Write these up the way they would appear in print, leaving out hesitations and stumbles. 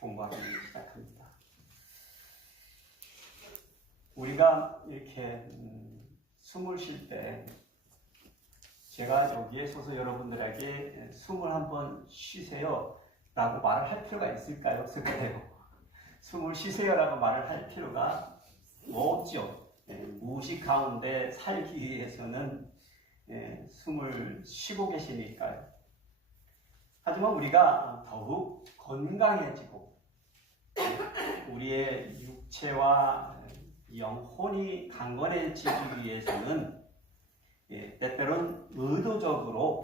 공부하기 시작합니다. 우리가 이렇게 숨을 쉴 때 제가 여기에 서서 여러분들에게 숨을 한번 쉬세요 라고 말을 할 필요가 있을까요? 없을까요? 숨을 쉬세요라고 말을 할 필요가 없죠. 무의식 가운데 살기 위해서는 숨을 쉬고 계시니까요. 하지만 우리가 더욱 건강해지고 우리의 육체와 영혼이 강건해지기 위해서는 때때로는 의도적으로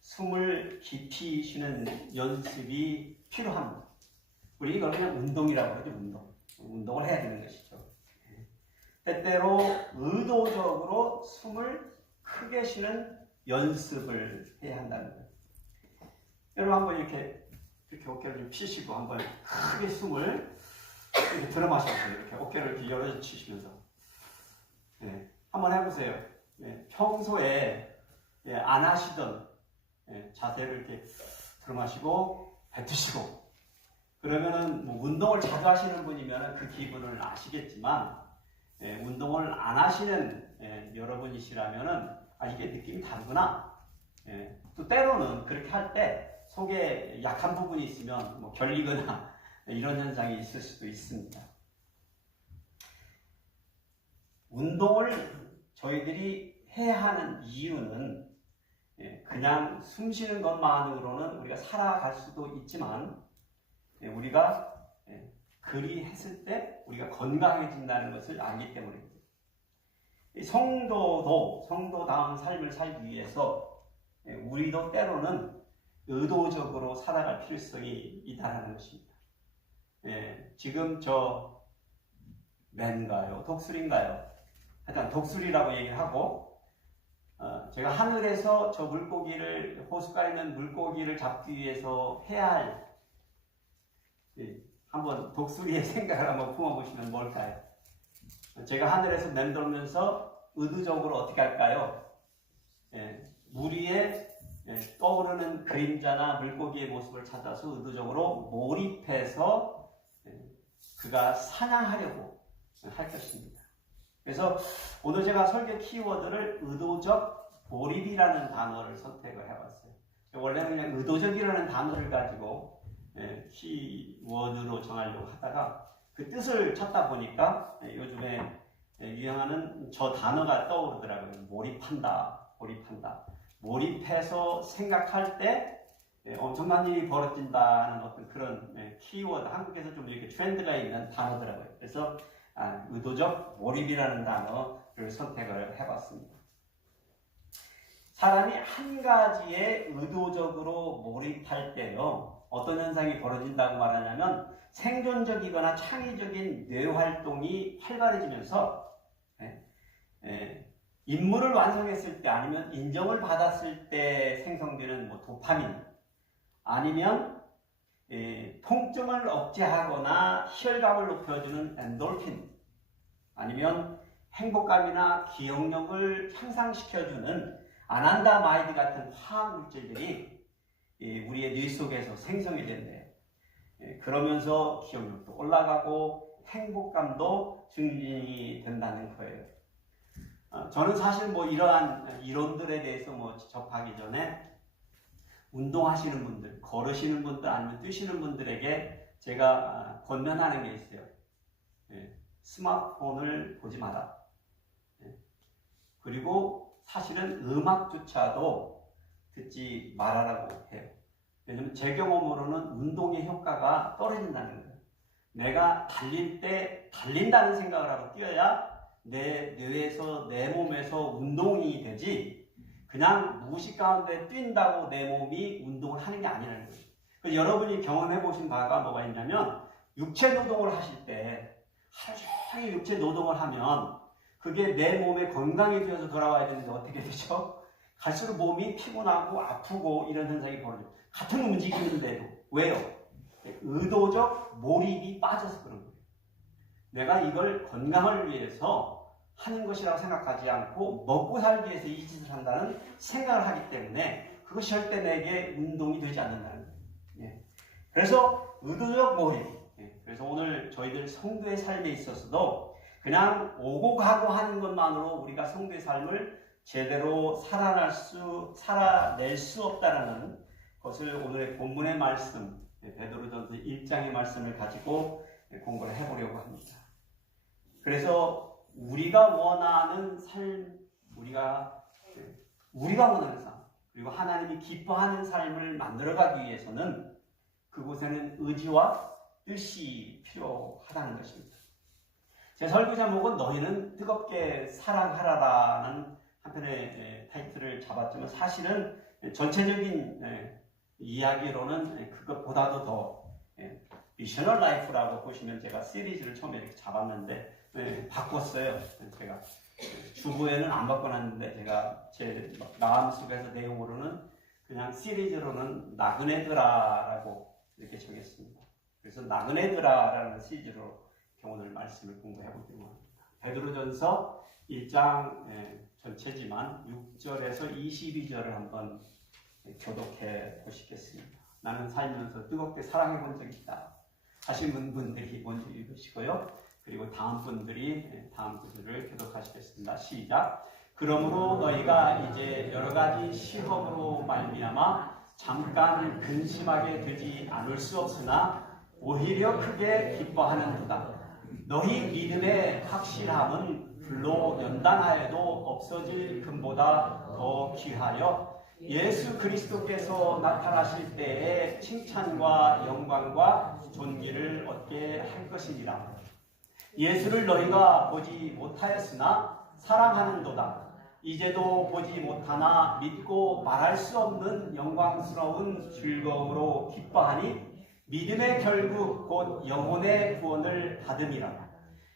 숨을 깊이 쉬는 연습이 필요합니다. 우리 이걸 그냥 운동이라고 그러죠. 운동을 해야 되는 것이죠. 때때로 의도적으로 숨을 크게 쉬는 연습을 해야 한다는 거예요. 여러분 한번 이렇게 어깨를 좀 펴시고 한번 크게 숨을 이렇게 들어 마셔보세요. 이렇게 어깨를 이렇게 열어치시면서 한번 해보세요. 평소에 안 하시던 자세를 이렇게 들어 마시고 뱉으시고, 그러면은 뭐 운동을 자주 하시는 분이면 그 기분을 아시겠지만 운동을 안 하시는 여러분이시라면은 이게 느낌이 다르구나. 또 때로는 그렇게 할 때 속에 약한 부분이 있으면 뭐 결리거나 이런 현상이 있을 수도 있습니다. 우리들이 저희들이 해야 하는 이유는 그냥 숨 쉬는 것만으로는 우리가 살아갈 수도 있지만 우리가 그리 했을 때 우리가 건강해진다는 것을 알기 때문입니다. 성도다운 삶을 살기 위해서 우리도 때로는 의도적으로 살아갈 필요성이 있다는 것입니다. 지금 저 맨가요? 독수리인가요? 하여튼 독수리라고 얘기하고 제가 하늘에서 저 물고기를, 호숫가에 있는 물고기를 잡기 위해서 해야 할 한번 독수리의 생각을 한번 품어보시면 뭘까요? 제가 하늘에서 맴돌면서 의도적으로 어떻게 할까요? 물 위에 떠오르는 그림자나 물고기의 모습을 찾아서 의도적으로 몰입해서 그가 사냥하려고 할 것입니다. 그래서 오늘 제가 설교 키워드를 의도적 몰입이라는 단어를 선택을 해봤어요. 원래는 그냥 의도적이라는 단어를 가지고 키워드로 정하려고 하다가 그 뜻을 찾다 보니까 요즘에 유행하는 저 단어가 떠오르더라고요. 몰입한다. 몰입해서 생각할 때 엄청난 일이 벌어진다는 어떤 그런 키워드, 한국에서 좀 이렇게 트렌드가 있는 단어더라고요. 그래서 의도적 몰입이라는 단어를 선택을 해봤습니다. 사람이 한 가지에 의도적으로 몰입할 때요, 어떤 현상이 벌어진다고 말하냐면 생존적이거나 창의적인 뇌활동이 활발해지면서 임무를 완성했을 때 아니면 인정을 받았을 때 생성되는 도파민, 아니면 통증을 억제하거나 희열감을 높여주는 엔돌핀, 아니면 행복감이나 기억력을 향상시켜주는 아난다마이드 같은 화학 물질들이 우리의 뇌 속에서 생성이 된대요. 그러면서 기억력도 올라가고 행복감도 증진이 된다는 거예요. 저는 사실 이러한 이론들에 대해서 접하기 전에 운동하시는 분들, 걸으시는 분들, 아니면 뛰시는 분들에게 제가 권면하는 게 있어요. 스마트폰을 보지 마라. 그리고 사실은 음악조차도 듣지 말아라고 해요. 왜냐면 제 경험으로는 운동의 효과가 떨어진다는 거예요. 내가 달릴 때 달린다는 생각을 하고 뛰어야 내 뇌에서, 내 몸에서 운동이 되지, 그냥 무의식 가운데 뛴다고 내 몸이 운동을 하는 게 아니라는 거예요. 그래서 여러분이 경험해 보신 바가 뭐가 있냐면, 육체 노동을 하실 때 하루 종일 육체 노동을 하면 그게 내 몸에 건강이 되어서 돌아와야 되는데 어떻게 되죠? 갈수록 몸이 피곤하고 아프고 이런 현상이 벌어져요. 같은 움직이는데도. 왜요? 의도적 몰입이 빠져서 그런 거예요. 내가 이걸 건강을 위해서 하는 것이라고 생각하지 않고 먹고 살기 위해서 이 짓을 한다는 생각을 하기 때문에 그것이 절대 내게 운동이 되지 않는다는 거예요. 그래서 의도적 몰입. 그래서 오늘 저희들 성도의 삶에 있어서도 그냥 오고 가고 하는 것만으로 우리가 성도의 삶을 제대로 살아낼 수 없다라는 것을 오늘의 본문의 말씀, 베드로전서 1장의 말씀을 가지고 공부를 해보려고 합니다. 그래서 우리가 원하는 삶, 우리가 원하는 삶, 그리고 하나님이 기뻐하는 삶을 만들어가기 위해서는 그곳에는 의지와 뜻이 필요하다는 것입니다. 제 설교 제목은 너희는 뜨겁게 사랑하라라는 한편의 타이틀을 잡았지만 사실은 전체적인 이야기로는 그것보다도 더 미셔널 라이프라고 보시면 제가 시리즈를 처음에 이렇게 잡았는데 바꿨어요. 제가 주부에는 안 바꿔놨는데 제가 제 마음속에서 내용으로는 그냥 시리즈로는 나그네드라라고 이렇게 정했습니다. 그래서 나그네드라라는 시리즈로 오늘 말씀을 공부해보려고 합니다. 베드로전서 1장 전체지만 6절에서 22절을 한번 교독해 보시겠습니다. 나는 살면서 뜨겁게 사랑해 본 적이 있다 하시는 분들이 먼저 읽으시고요. 그리고 다음 분들이 다음 구절을 교독하시겠습니다. 시작. 그러므로 너희가 이제 여러 가지 시험으로 말미암아 잠깐 근심하게 되지 않을 수 없으나 오히려 크게 기뻐하는도다. 너희 믿음의 확실함은 불로 연단하여도 없어질 금보다 더 귀하여 예수 그리스도께서 나타나실 때에 칭찬과 영광과 존귀를 얻게 할 것이니라. 예수를 너희가 보지 못하였으나 사랑하는도다. 이제도 보지 못하나 믿고 말할 수 없는 영광스러운 즐거움으로 기뻐하니 믿음의 결국 곧 영혼의 구원을 받음이라.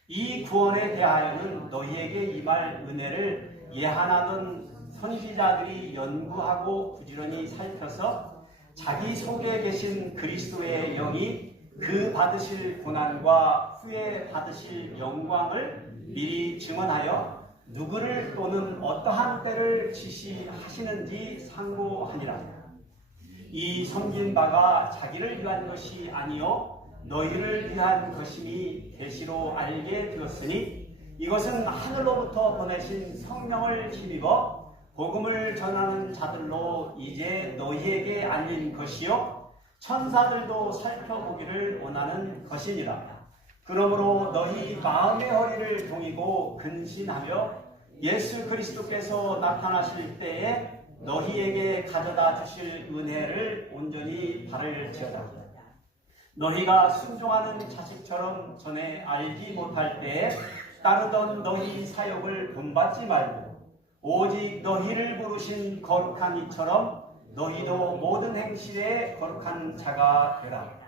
이 구원에 대하여는 너희에게 임할 은혜를 예하나던 선지자들이 연구하고 부지런히 살펴서 자기 속에 계신 그리스도의 영이 그 받으실 고난과 후에 받으실 영광을 미리 증언하여 누구를 또는 어떠한 때를 지시하시는지 상고하니라. 이 섬긴 바가 자기를 위한 것이 아니요 너희를 위한 것임이 계시로 알게 되었으니 이것은 하늘로부터 보내신 성령을 힘입어 복음을 전하는 자들로 이제 너희에게 알린 것이요 천사들도 살펴보기를 원하는 것이니라. 그러므로 너희 마음의 허리를 동이고 근신하며 예수 그리스도께서 나타나실 때에 너희에게 가져다 주실 은혜를 온전히 바랄지어다. 너희가 순종하는 자식처럼 전에 알지 못할 때에 따르던 너희 사역을 본받지 말고 오직 너희를 부르신 거룩한 이처럼 너희도 모든 행실에 거룩한 자가 되라.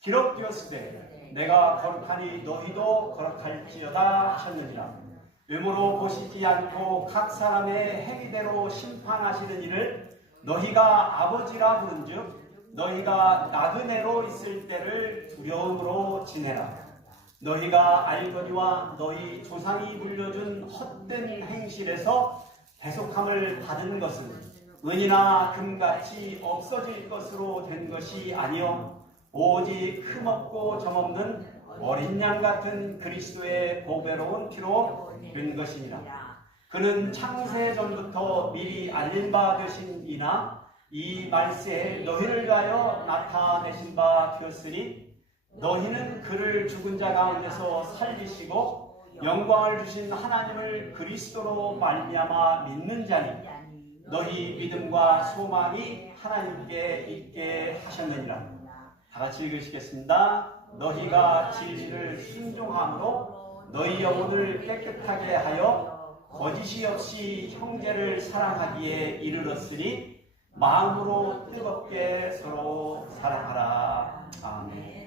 기록되었으되 내가 거룩하니 너희도 거룩할지어다 하셨느니라. 외모로 보시지 않고 각 사람의 행위대로 심판하시는 이를 너희가 아버지라 부른즉 너희가 나그네로 있을 때를 두려움으로 지내라. 너희가 알거니와 너희 조상이 물려준 헛된 행실에서 대속함을 받은 것은 은이나 금같이 없어질 것으로 된 것이 아니요 오직 흠없고 점없는 어린 양 같은 그리스도의 보배로운 피로 된 것이니라. 그는 창세 전부터 미리 알린 바 되신 이나 이 말세에 너희를 위하여 나타내신 바 되었으니 너희는 그를 죽은 자 가운데서 살리시고 영광을 주신 하나님을 그리스도로 말미암아 믿는 자니 너희 믿음과 소망이 하나님께 있게 하셨느니라. 다 같이 읽으시겠습니다. 너희가 진리를 순종함으로 너희 영혼을 깨끗하게 하여 거짓이 없이 형제를 사랑하기에 이르렀으니 마음으로 뜨겁게 서로 사랑하라. 아멘.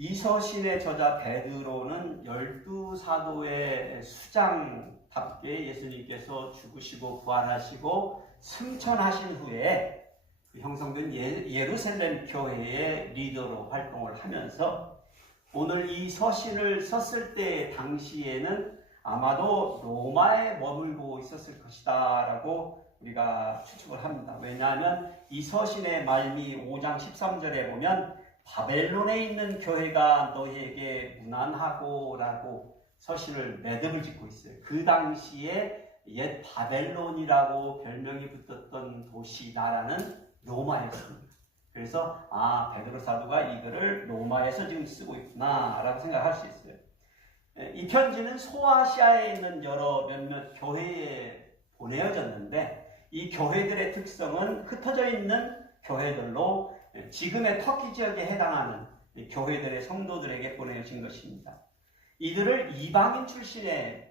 이 서신의 저자 베드로는 12사도의 수장답게 예수님께서 죽으시고 부활하시고 승천하신 후에 그 형성된 예루살렘 교회의 리더로 활동을 하면서 오늘 이 서신을 썼을 때 당시에는 아마도 로마에 머물고 있었을 것이다 라고 우리가 추측을 합니다. 왜냐하면 이 서신의 말미 5장 13절에 보면 바벨론에 있는 교회가 너희에게 무난하고 라고 서신을 매듭을 짓고 있어요. 그 당시에 옛 바벨론이라고 별명이 붙었던 도시 나라는 로마였습니다. 그래서 베드로 사도가 이거를 로마에서 지금 쓰고 있구나 라고 생각할 수 있어요. 이 편지는 소아시아에 있는 몇몇 교회에 보내어졌는데 이 교회들의 특성은 흩어져 있는 교회들로 지금의 터키 지역에 해당하는 교회들의 성도들에게 보내진 것입니다. 이들을 이방인 출신의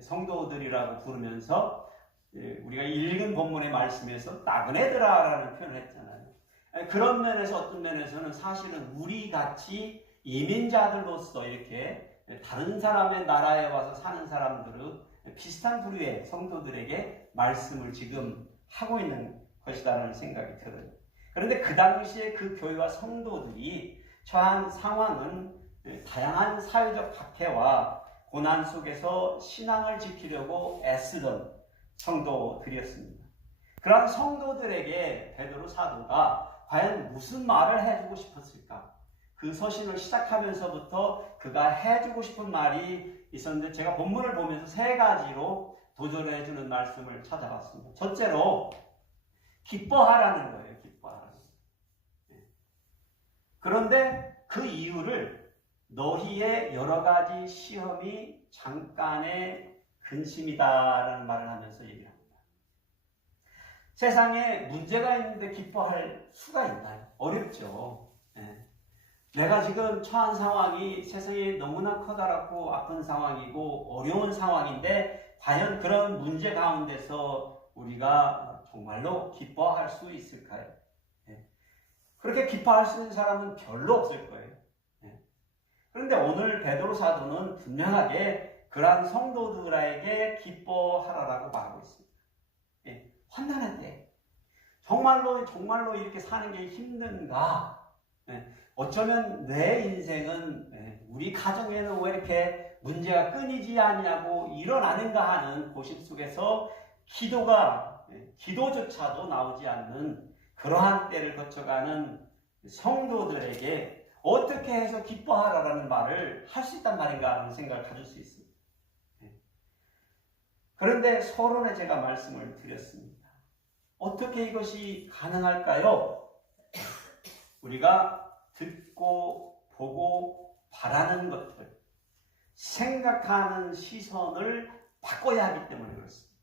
성도들이라고 부르면서 우리가 읽은 본문의 말씀에서 나그네들아라는 표현을 했잖아요. 그런 면에서 어떤 면에서는 사실은 우리 같이 이민자들로서 이렇게 다른 사람의 나라에 와서 사는 사람들은 비슷한 부류의 성도들에게 말씀을 지금 하고 있는 것이다라는 생각이 들어요. 그런데 그 당시에 그 교회와 성도들이 처한 상황은 다양한 사회적 박해와 고난 속에서 신앙을 지키려고 애쓰던 성도들이었습니다. 그러한 성도들에게 베드로 사도가 과연 무슨 말을 해주고 싶었을까? 그 서신을 시작하면서부터 그가 해주고 싶은 말이 있었는데 제가 본문을 보면서 세 가지로 도전해주는 말씀을 찾아봤습니다. 첫째로 기뻐하라는 거예요. 기뻐하라는 거예요. 그런데 그 이유를 너희의 여러 가지 시험이 잠깐의 근심이다라는 말을 하면서 얘기합니다. 세상에 문제가 있는데 기뻐할 수가 있나요? 어렵죠. 내가 지금 처한 상황이 세상에 너무나 커다랗고 아픈 상황이고 어려운 상황인데 과연 그런 문제 가운데서 우리가 정말로 기뻐할 수 있을까요? 그렇게 기뻐할 수 있는 사람은 별로 없을 거예요. 그런데 오늘 베드로 사도는 분명하게 그러한 성도들에게 기뻐하라라고 말하고 있습니다. 환난할 때 정말로 이렇게 사는 게 힘든가? 어쩌면 내 인생은 우리 가정에는 왜 이렇게 문제가 끊이지 않냐고 일어나는가 하는 고심 속에서 기도조차도 나오지 않는 그러한 때를 거쳐가는 성도들에게 어떻게 해서 기뻐하라라는 말을 할 수 있단 말인가 하는 생각을 가질 수 있습니다. 그런데 서론에 제가 말씀을 드렸습니다. 어떻게 이것이 가능할까요? 우리가 듣고 보고 바라는 것들, 생각하는 시선을 바꿔야 하기 때문에 그렇습니다.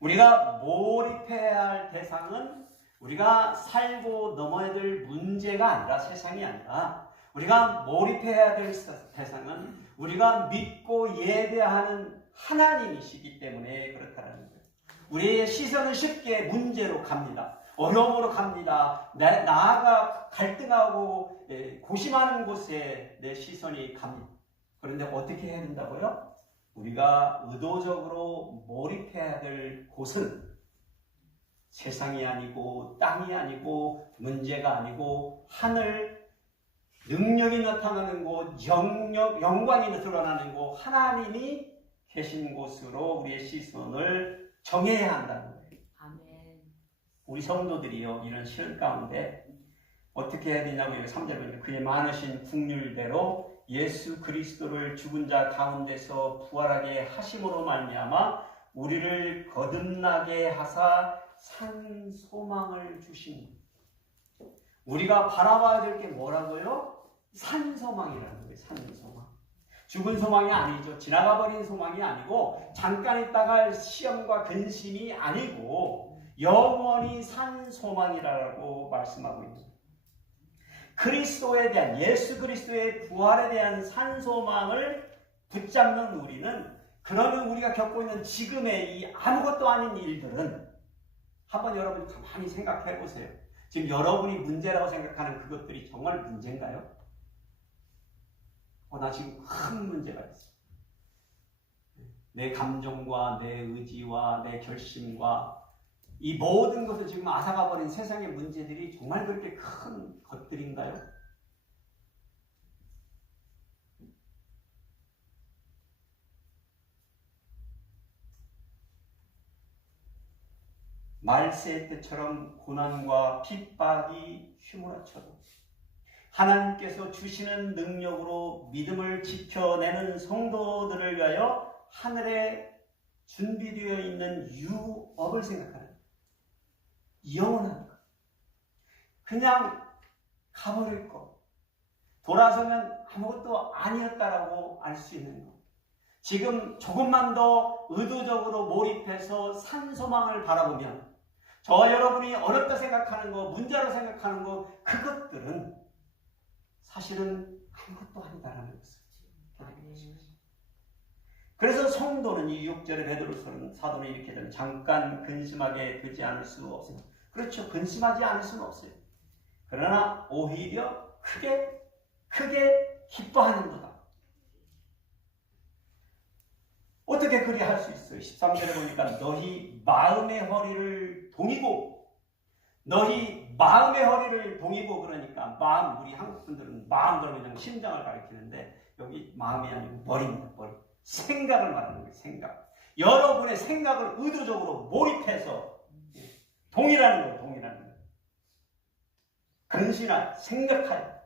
우리가 몰입해야 할 대상은 우리가 살고 넘어야 될 문제가 아니라 세상이 아니라 우리가 몰입해야 될 대상은 우리가 믿고 예배하는 하나님이시기 때문에 그렇다는 거예요. 우리의 시선은 쉽게 문제로 갑니다. 어려움으로 갑니다. 나아가 갈등하고 고심하는 곳에 내 시선이 갑니다. 그런데 어떻게 해야 된다고요? 우리가 의도적으로 몰입해야 될 곳은 세상이 아니고 땅이 아니고 문제가 아니고 하늘 능력이 나타나는 곳, 영광이 드러나는 곳, 하나님이 계신 곳으로 우리의 시선을 정해야 한다는 거예요. 아멘. 우리 성도들이요, 이런 시련 가운데 어떻게 해야 되냐고 3절 보니까 그의 많으신 긍휼대로 예수 그리스도를 죽은 자 가운데서 부활하게 하심으로 말미암아 우리를 거듭나게 하사 산 소망을 주신 우리가 바라봐야 될 게 뭐라고요? 산 소망이라는 거예요. 산 소망. 죽은 소망이 아니죠. 지나가버린 소망이 아니고 잠깐 있다가 시험과 근심이 아니고 영원히 산 소망이라고 말씀하고 있습니다. 그리스도에 대한 예수 그리스도의 부활에 대한 산 소망을 붙잡는 우리는 그러면 우리가 겪고 있는 지금의 이 아무것도 아닌 일들은 한번 여러분 가만히 생각해 보세요. 지금 여러분이 문제라고 생각하는 그것들이 정말 문제인가요? 나 지금 큰 문제가 있어. 내 감정과 내 의지와 내 결심과 이 모든 것을 지금 앗아가 버린 세상의 문제들이 정말 그렇게 큰 것들인가요? 말세의 때처럼 고난과 핍박이 휘몰아쳐도 하나님께서 주시는 능력으로 믿음을 지켜내는 성도들을 위하여 하늘에 준비되어 있는 유업을 생각하는 영원한 것. 그냥 가버릴 것. 돌아서면 아무것도 아니었다라고 알 수 있는 것. 지금 조금만 더 의도적으로 몰입해서 산소망을 바라보면 저와 여러분이 어렵다 생각하는 거, 문제로 생각하는 거, 그것들은 사실은 아무것도 아니다라는 것을 알게 되십시오. 그래서 성도는 이 6절에 베드로서는 사도는 이렇게 되면 잠깐 근심하게 되지 않을 수 없습니다. 그렇죠. 근심하지 않을 수는 없어요. 그러나 오히려 크게 기뻐하는도다. 어떻게 그리 할 수 있어요? 13절에 보니까 너희 마음의 허리를 동이고, 너희 마음의 허리를 동이고, 그러니까 마음, 우리 한국 분들은 마음 그러면 그냥 심장을 가리키는데 여기 마음이 아니고 머리입니다. 머리. 생각을 말하는 거예요. 생각. 여러분의 생각을 의도적으로 몰입해서 동의라는 거예요. 동의라는 거예요. 근신한 생각할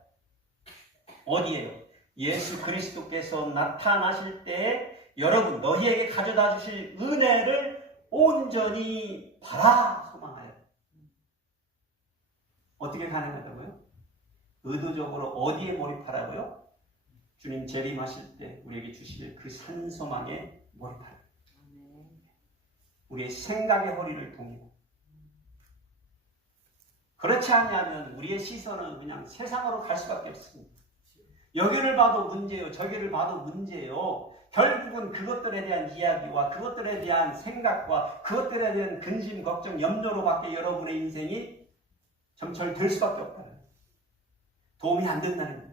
어디에요? 예수 그리스도께서 나타나실 때에 여러분 너희에게 가져다 주실 은혜를 온전히 바라 소망하여. 어떻게 가능하다고요? 의도적으로 어디에 몰입하라고요? 주님 재림하실 때 우리에게 주실 그 산소망에 몰입하라. 우리의 생각의 허리를 동이고. 그렇지 않냐면 우리의 시선은 그냥 세상으로 갈 수밖에 없습니다. 여기를 봐도 문제요, 저기를 봐도 문제요. 결국은 그것들에 대한 이야기와 그것들에 대한 생각과 그것들에 대한 근심, 걱정, 염려로밖에 여러분의 인생이 점철될 수밖에 없다는 거예요. 도움이 안 된다는 거예요.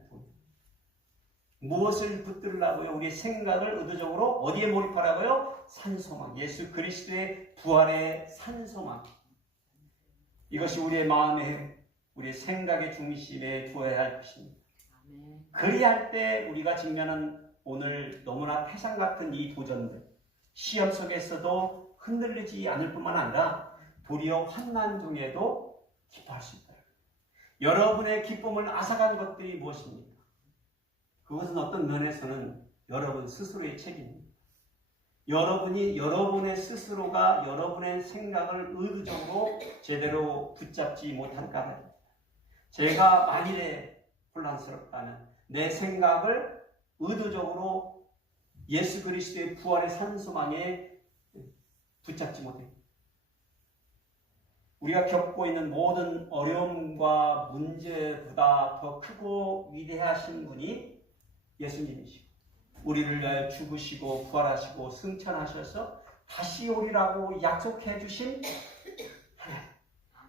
무엇을 붙들라고요? 우리의 생각을 의도적으로 어디에 몰입하라고요? 산소망, 예수 그리스도의 부활의 산소망. 이것이 우리의 마음에, 우리의 생각의 중심에 두어야 할 것입니다. 그리할 때 우리가 직면한 오늘 너무나 태산 같은 이 도전들, 시험 속에서도 흔들리지 않을 뿐만 아니라 도리어 환난 중에도 기뻐할 수 있다. 여러분의 기쁨을 앗아간 것들이 무엇입니까? 그것은 어떤 면에서는 여러분 스스로의 책임입니다. 여러분이 여러분의 스스로가 여러분의 생각을 의도적으로 제대로 붙잡지 못한 까닭입니다. 제가 만일에 혼란스럽다면 내 생각을 의도적으로 예수 그리스도의 부활의 산소망에 붙잡지 못해. 우리가 겪고 있는 모든 어려움과 문제보다 더 크고 위대하신 분이 예수님이시고 우리를 위하여 죽으시고 부활하시고 승천하셔서 다시 오리라고 약속해 주신 하나님.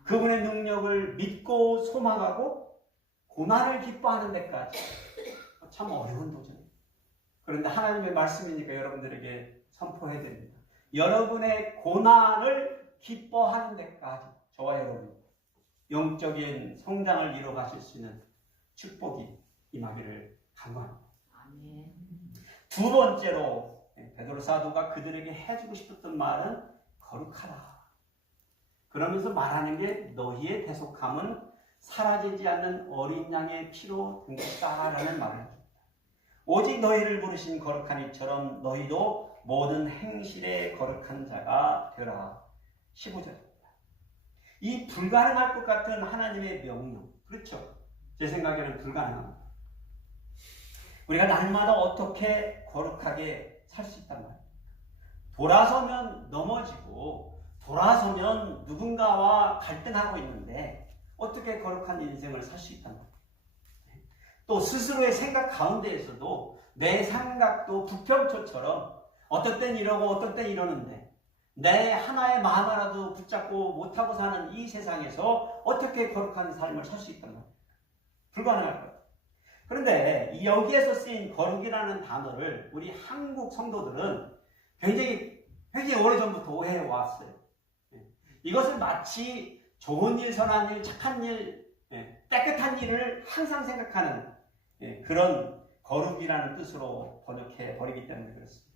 그분의 능력을 믿고 소망하고 고난을 기뻐하는 데까지 참 어려운 도전이에요. 그런데 하나님의 말씀이니까 여러분들에게 선포해야 됩니다. 여러분의 고난을 기뻐하는 데까지 저와 여러분 영적인 성장을 이뤄가실 수 있는 축복이 임하기를 간구합니다. 두 번째로 베드로 사도가 그들에게 해주고 싶었던 말은 거룩하라. 그러면서 말하는 게 너희의 대속함은 사라지지 않는 어린 양의 피로 된 것이다라는 말을 합니다. 오직 너희를 부르신 거룩한 이처럼 너희도 모든 행실에 거룩한 자가 되라. 15절입니다. 이 불가능할 것 같은 하나님의 명령, 그렇죠? 제 생각에는 불가능합니다. 우리가 날마다 어떻게 거룩하게 살 수 있단 말이에요. 돌아서면 넘어지고 돌아서면 누군가와 갈등하고 있는데 어떻게 거룩한 인생을 살 수 있단 말이에요. 또 스스로의 생각 가운데에서도 내 생각도 부평초처럼 어떨 땐 이러고 어떨 땐 이러는데 내 하나의 마음 하나도 붙잡고 못하고 사는 이 세상에서 어떻게 거룩한 삶을 살 수 있단 말이에요. 불가능할 거예요. 그런데 여기에서 쓰인 거룩이라는 단어를 우리 한국 성도들은 굉장히 오래전부터 오해해 왔어요. 이것을 마치 좋은 일, 선한 일, 착한 일, 깨끗한 일을 항상 생각하는 그런 거룩이라는 뜻으로 번역해 버리기 때문에 그렇습니다.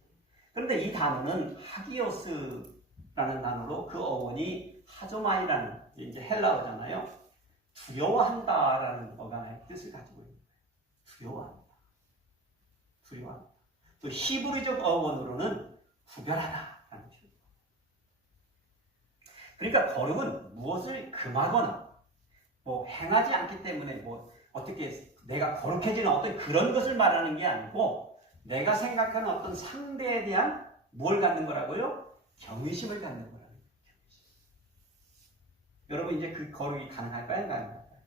그런데 이 단어는 하기오스라는 단어로 그 어원이 하조마이라는 이제 헬라어잖아요. 두려워한다라는 어간의 뜻을 가지고 있는 거예요. 두려워한다. 두려워한다. 또 히브리적 어원으로는 구별하다라는 뜻이에요. 그러니까 거룩은 무엇을 금하거나 뭐 행하지 않기 때문에 뭐 어떻게 내가 거룩해지는 어떤 그런 것을 말하는 게 아니고 내가 생각하는 어떤 상대에 대한 뭘 갖는 거라고요? 경외심을 갖는 거라는 거예요. 경외심. 여러분 이제 그 거룩이 가능할까요? 가능할까요?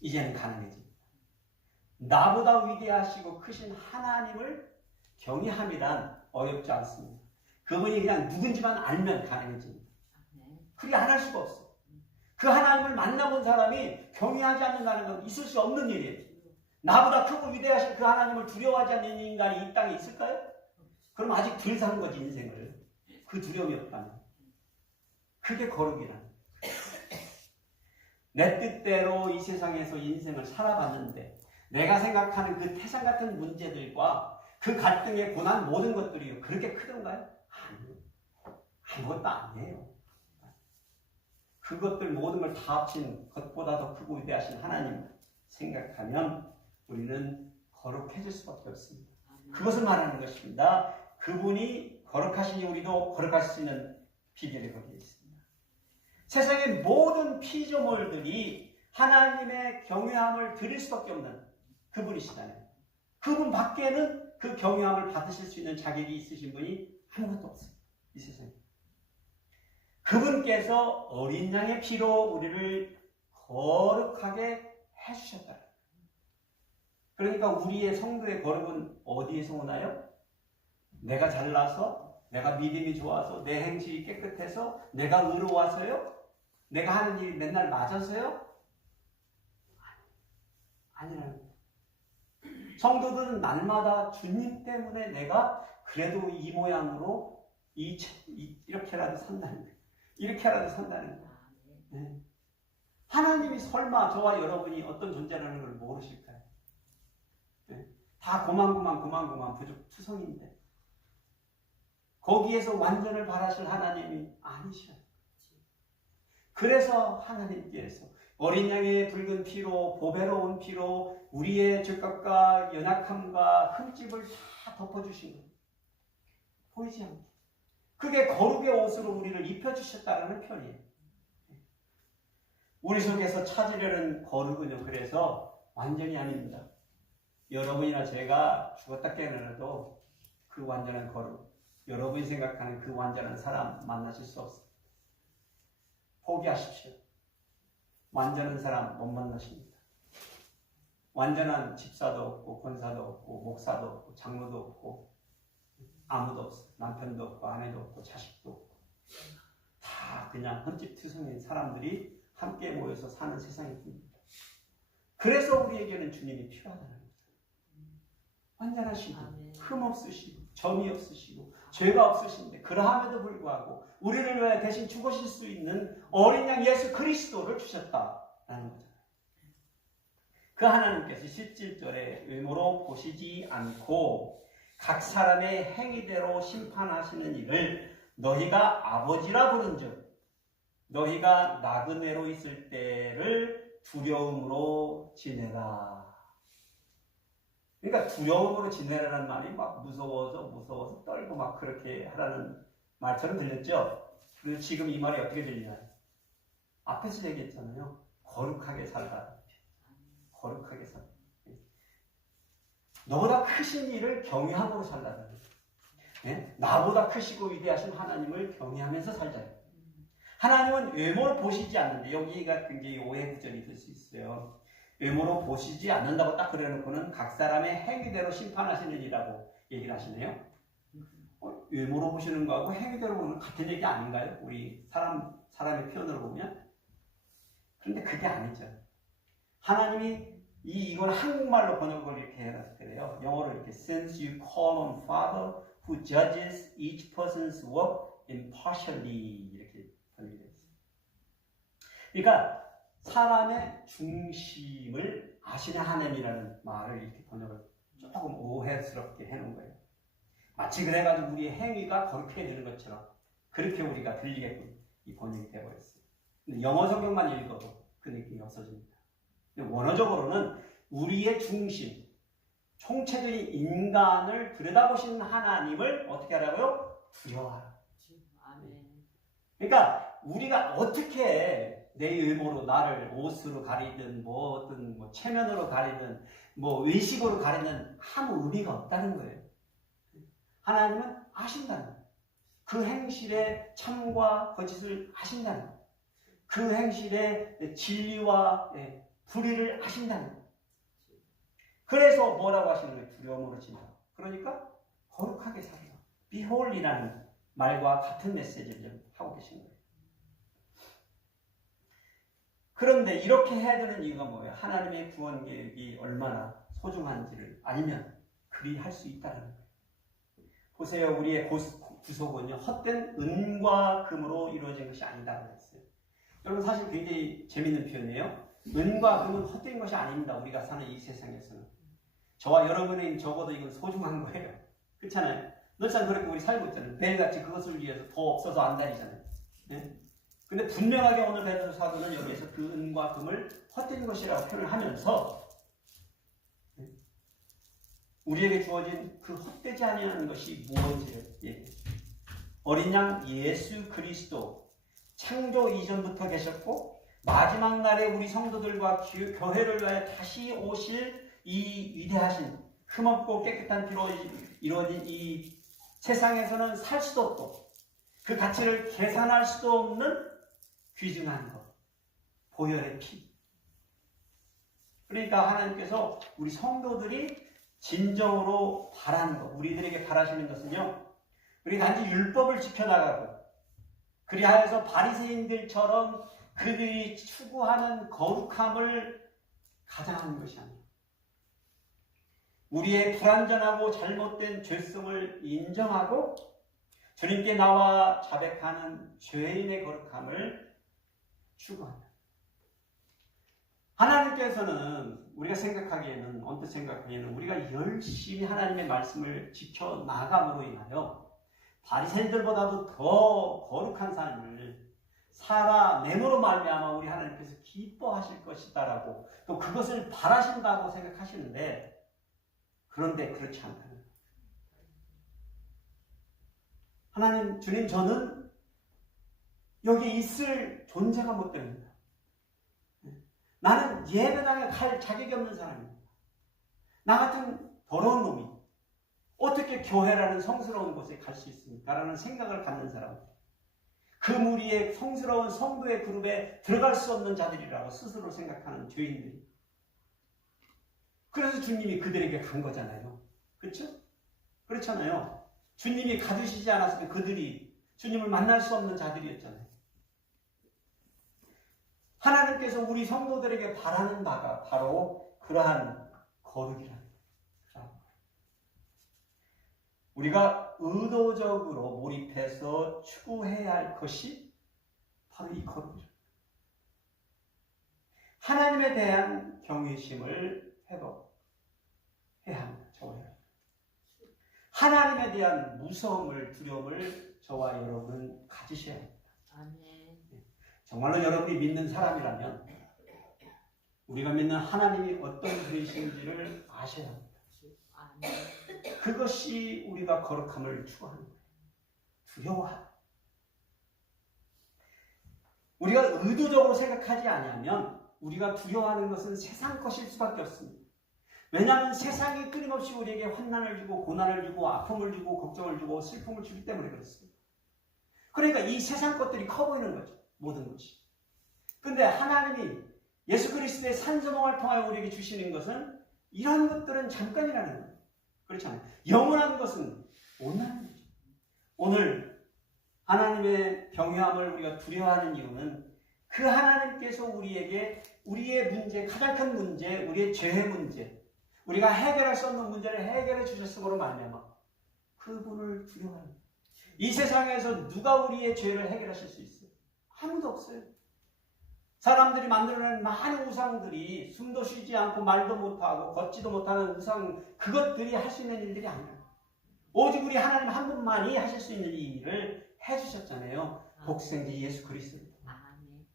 이제는 가능해집니다. 나보다 위대하시고 크신 하나님을 경외함이란 어렵지 않습니다. 그분이 그냥 누군지만 알면 가능해집니다. 그게 안 할 수가 없어. 그 하나님을 만나본 사람이 경외하지 않는다는 건 있을 수 없는 일이에요. 나보다 크고 위대하신 그 하나님을 두려워하지 않는 인간이 이 땅에 있을까요? 그럼 아직 덜 산 거지, 인생을. 그 두려움이 없다면. 그게 거룩이라는 거예요. 내 뜻대로 이 세상에서 인생을 살아봤는데 내가 생각하는 그 태산 같은 문제들과 그 갈등의 고난 모든 것들이 그렇게 크던가요? 아니요. 아무것도 아니에요. 그것들 모든 걸 다 합친 것보다 더 크고 위대하신 하나님 생각하면 우리는 거룩해질 수밖에 없습니다. 그것을 말하는 것입니다. 그분이 거룩하시니 우리도 거룩할 수 있는 비결이 거기에 있습니다. 세상의 모든 피조물들이 하나님의 경외함을 드릴 수밖에 없는 그분이시잖아요. 그분 밖에는 그 경외함을 받으실 수 있는 자격이 있으신 분이 아무것도 없습니다. 이 세상에. 그분께서 어린 양의 피로 우리를 거룩하게 해주셨다. 그러니까 우리의 성도의 거룩은 어디에서 오나요? 내가 잘나서, 내가 믿음이 좋아서, 내 행실이 깨끗해서, 내가 의로워서요? 내가 하는 일이 맨날 맞아서요? 아니라는 거예요. 성도들은 날마다 주님 때문에 내가 그래도 이 모양으로 이렇게라도 산다는 거예요. 이렇게라도 산다는 거예요. 네. 하나님이 설마 저와 여러분이 어떤 존재라는 걸 모르실까요? 네. 다 고만고만 부족투성인데 거기에서 완전을 바라실 하나님이 아니셔요. 그래서 하나님께서 어린 양의 붉은 피로 보배로운 피로 우리의 죄값과 연약함과 흠집을 다 덮어주신 거예요. 보이지 않게. 그게 거룩의 옷으로 우리를 입혀주셨다는 표현이에요. 우리 속에서 찾으려는 거룩은요. 그래서 완전히 아닙니다. 여러분이나 제가 죽었다 깨어나도 그 완전한 거룩, 여러분이 생각하는 그 완전한 사람 만나실 수 없습니다. 포기하십시오. 완전한 사람 못 만나십니다. 완전한 집사도 없고 권사도 없고 목사도 없고 장로도 없고 아무도 없어요. 남편도 없고 아내도 없고 자식도 없고 다 그냥 흠집투성인 사람들이 함께 모여서 사는 세상일 뿐입니다. 그래서 우리에게는 주님이 필요하다는 거죠. 완전하시고 흠 없으시고 점이 없으시고 죄가 없으신데 그러함에도 불구하고 우리를 위해 대신 죽으실 수 있는 어린 양 예수 그리스도를 주셨다라는 거잖아요. 그 하나님께서 17절에 외모로 보시지 않고 각 사람의 행위대로 심판하시는 이를 너희가 아버지라 부른즉 너희가 나그네로 있을 때를 두려움으로 지내라. 그러니까 두려움으로 지내라는 말이 막 무서워서 떨고 막 그렇게 하라는 말처럼 들렸죠? 그리고 지금 이 말이 어떻게 들리나요? 앞에서 얘기했잖아요. 거룩하게 살라. 거룩하게 살라. 너보다 크신 이를 경외함으로 살라는 거예요. 예? 나보다 크시고 위대하신 하나님을 경외하면서 살자요. 하나님은 외모를 보시지 않는데 여기가 굉장히 오해 구절이 될 수 있어요. 외모로 보시지 않는다고 딱 그래놓고는 각 사람의 행위대로 심판하시는 이라고 얘기를 하시네요. 외모로 보시는 거하고 행위대로 보는 같은 얘기 아닌가요? 우리 사람의 표현으로 보면. 그런데 그게 아니죠. 하나님이 이걸 한국말로 번역을 이렇게 해서 그래요. 영어로 이렇게 since you call on Father who judges each person's work impartially 이렇게 번역이 되어 있어요. 그러니까 사람의 중심을 아시는 하나님이라는 말을 이렇게 번역을 조금 오해스럽게 해놓은 거예요. 마치 그래가지고 우리의 행위가 거룩해지는 것처럼 그렇게 우리가 들리게끔 이 번역이 되어버렸어요. 근데 영어 성경만 읽어도 그 느낌이 없어집니다. 원어적으로는 우리의 중심, 총체적인 인간을 들여다보시는 하나님을 어떻게 하라고요? 두려워하라. 그러니까 우리가 어떻게 내 의모로 나를 옷으로 가리든 뭐든 뭐 체면으로 가리든 뭐 외식으로 가리든 아무 의미가 없다는 거예요. 하나님은 아신다는 거예요. 그 행실의 참과 거짓을 아신다는 거예요. 그 행실의 진리와 불의를 아신다는 거예요. 그래서 뭐라고 하시는 거예요? 두려움으로 진다. 그러니까 거룩하게 살라. Be holy라는 말과 같은 메시지를 하고 계신 거예요. 그런데 이렇게 해야 되는 이유가 뭐예요? 하나님의 구원 계획이 얼마나 소중한지를 알면 그리 할 수 있다는 거예요. 보세요. 우리의 구속은요, 헛된 은과 금으로 이루어진 것이 아니다라고 했어요. 여러분 사실 굉장히 재밌는 표현이에요. 은과 금은 헛된 것이 아닙니다. 우리가 사는 이 세상에서는. 저와 여러분에게 적어도 이건 소중한 거예요. 그렇잖아요. 늘상 그렇게 우리 살고 있잖아요. 매일같이 그것을 위해서 더 없어서 안 다니잖아요. 네? 근데 분명하게 오늘 베드로 사도는 여기에서 그 은과 금을 헛된 것이라고 표현을 하면서 우리에게 주어진 그 헛되지 아니하는 것이 무엇인지를 얘기해요. 어린 양 예수 그리스도 창조 이전부터 계셨고 마지막 날에 우리 성도들과 교회를 위하여 다시 오실 이 위대하신 흠없고 깨끗한 피로 이루어진 이 세상에서는 살 수도 없고 그 가치를 계산할 수도 없는 귀중한 것, 보혈의 피. 그러니까 하나님께서 우리 성도들이 진정으로 바라는 것, 우리들에게 바라시는 것은요, 우리 단지 율법을 지켜나가고 그리하여서 바리새인들처럼 그들이 추구하는 거룩함을 가장하는 것이 아니에요. 우리의 불완전하고 잘못된 죄성을 인정하고 주님께 나와 자백하는 죄인의 거룩함을 추구한다. 하나님께서는 우리가 생각하기에는, 언뜻 생각하기에는 우리가 열심히 하나님의 말씀을 지켜나감으로 인하여 바리새인들보다도 더 거룩한 삶을 살아내므로 말미암아 우리 하나님께서 기뻐하실 것이다라고 또 그것을 바라신다고 생각하시는데, 그런데 그렇지 않다는 거예요. 하나님, 주님, 저는 여기 있을 존재가 못 됩니다. 나는 예배당에 갈 자격이 없는 사람입니다. 나 같은 더러운 놈이 어떻게 교회라는 성스러운 곳에 갈 수 있습니까? 라는 생각을 갖는 사람들. 그 무리의 성스러운 성도의 그룹에 들어갈 수 없는 자들이라고 스스로 생각하는 죄인들이. 그래서 주님이 그들에게 간 거잖아요. 그렇죠? 그렇잖아요. 주님이 가두시지 않았으면 그들이 주님을 만날 수 없는 자들이었잖아요. 하나님께서 우리 성도들에게 바라는 바가 바로 그러한 거룩이라는 거예요. 우리가 의도적으로 몰입해서 추구해야 할 것이 바로 이 거룩이죠. 하나님에 대한 경외심을 회복해야 합니다. 저와 여러분. 하나님에 대한 무서움을, 두려움을 저와 여러분은 가지셔야 합니다. 아멘. 정말로 여러분이 믿는 사람이라면 우리가 믿는 하나님이 어떤 분이신지를 아셔야 합니다. 그것이 우리가 거룩함을 추구하는 거예요. 두려워하라. 우리가 의도적으로 생각하지 않으면 우리가 두려워하는 것은 세상 것일 수밖에 없습니다. 왜냐하면 세상이 끊임없이 우리에게 환난을 주고 고난을 주고 아픔을 주고 걱정을 주고 슬픔을 주기 때문에 그렇습니다. 그러니까 이 세상 것들이 커 보이는 거죠. 모든 것이. 근데 하나님이 예수 그리스도의 산소봉을 통하여 우리에게 주시는 것은 이런 것들은 잠깐이라는 거예요. 그렇잖아요. 영원한 것은 온전한 거죠. 오늘 하나님의 경외함을 우리가 두려워하는 이유는 그 하나님께서 우리에게 우리의 문제, 가장 큰 문제, 우리의 죄의 문제, 우리가 해결할 수 없는 문제를 해결해 주셨음으로 말미암아 그분을 두려워하는 거예요. 이 세상에서 누가 우리의 죄를 해결하실 수 있어요? 아무도 없어요. 사람들이 만들어낸 많은 우상들이 숨도 쉬지 않고 말도 못하고 걷지도 못하는 우상, 그것들이 할 수 있는 일들이 아니에요. 오직 우리 하나님 한 분만이 하실 수 있는 이 일을 해주셨잖아요. 독생자 예수 그리스도입니다. 아멘.